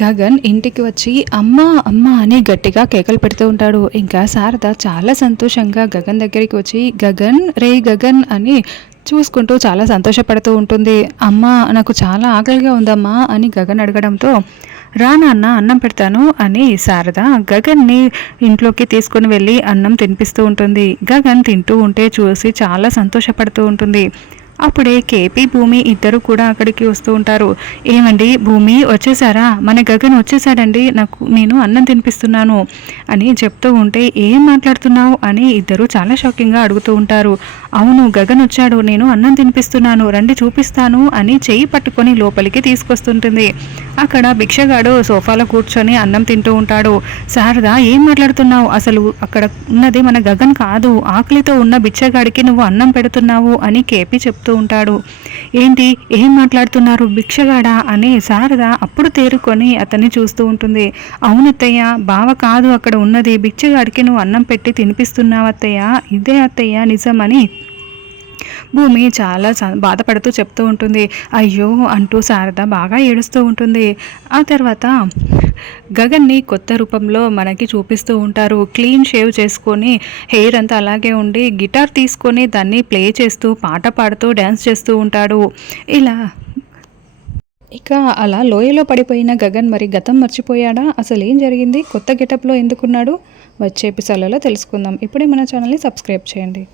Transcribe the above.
గగన్ ఇంటికి వచ్చి అమ్మ అమ్మ అని గట్టిగా కేకలు పెడుతూ ఉంటాడు. ఇంకా శారద చాలా సంతోషంగా గగన్ దగ్గరికి వచ్చి గగన్ రే గగన్ అని చూసుకుంటూ చాలా సంతోషపడుతూ ఉంటుంది. అమ్మ నాకు చాలా ఆకలిగా ఉందమ్మా అని గగన్ అడగడంతో రా నాన్న అన్నం పెడతాను అని శారద గగన్ని ఇంట్లోకి తీసుకుని వెళ్ళి అన్నం తినిపిస్తూ ఉంటుంది. గగన్ తింటూ ఉంటే చూసి చాలా సంతోషపడుతూ ఉంటుంది. అప్పుడే కేపీ భూమి ఇద్దరు కూడా అక్కడికి వస్తూ ఉంటారు. ఏమండి భూమి వచ్చేసారా, మన గగన్ వచ్చేసాడండి, నేను అన్నం తినిపిస్తున్నాను అని చెప్తూ ఉంటే ఏం మాట్లాడుతున్నావు అని ఇద్దరు చాలా షాకింగ్గా అడుగుతూ ఉంటారు. అవును గగన్ వచ్చాడు, నేను అన్నం తినిపిస్తున్నాను, రండి చూపిస్తాను అని చెయ్యి పట్టుకొని లోపలికి తీసుకొస్తుంటుంది. అక్కడ భిక్షగాడు సోఫాలో కూర్చొని అన్నం తింటూ ఉంటాడు. శారద ఏం మాట్లాడుతున్నావు, అసలు అక్కడ ఉన్నది మన గగన్ కాదు, ఆకలితో ఉన్న భిక్షగాడికి నువ్వు అన్నం పెడుతున్నావు అని కేపీ చెప్తూ ఉంటాడు. ఏంటి ఏం మాట్లాడుతున్నారు, భిక్షగాడా అని శారద అప్పుడు తేరుకొని అతన్ని చూస్తూ ఉంటుంది. అవునత్తయ్య, బావ కాదు అక్కడ ఉన్నది, భిక్షగాడికి నువ్వు అన్నం పెట్టి తినిపిస్తున్నావు అత్తయ్య, ఇదే అత్తయ్య నిజమని భూమి చాలా బాధపడుతూ చెప్తూ ఉంటుంది. అయ్యో అంటూ శారద బాగా ఏడుస్తూ ఉంటుంది. ఆ తర్వాత గగన్ని కొత్త రూపంలో మనకి చూపిస్తూ ఉంటారు. క్లీన్ షేవ్ చేసుకొని హెయిర్ అంతా అలాగే ఉండి గిటార్ తీసుకొని దాన్ని ప్లే చేస్తూ పాట పాడుతూ డ్యాన్స్ చేస్తూ ఉంటాడు. ఇక అలా లోయలో పడిపోయిన గగన్ మరి గతం మర్చిపోయాడా, అసలు ఏం జరిగింది, కొత్త గెటప్లో ఎందుకున్నాడు, వచ్చే ఎపిసోడ్లలో తెలుసుకుందాం. ఇప్పుడే మన ఛానల్ని సబ్స్క్రైబ్ చేయండి.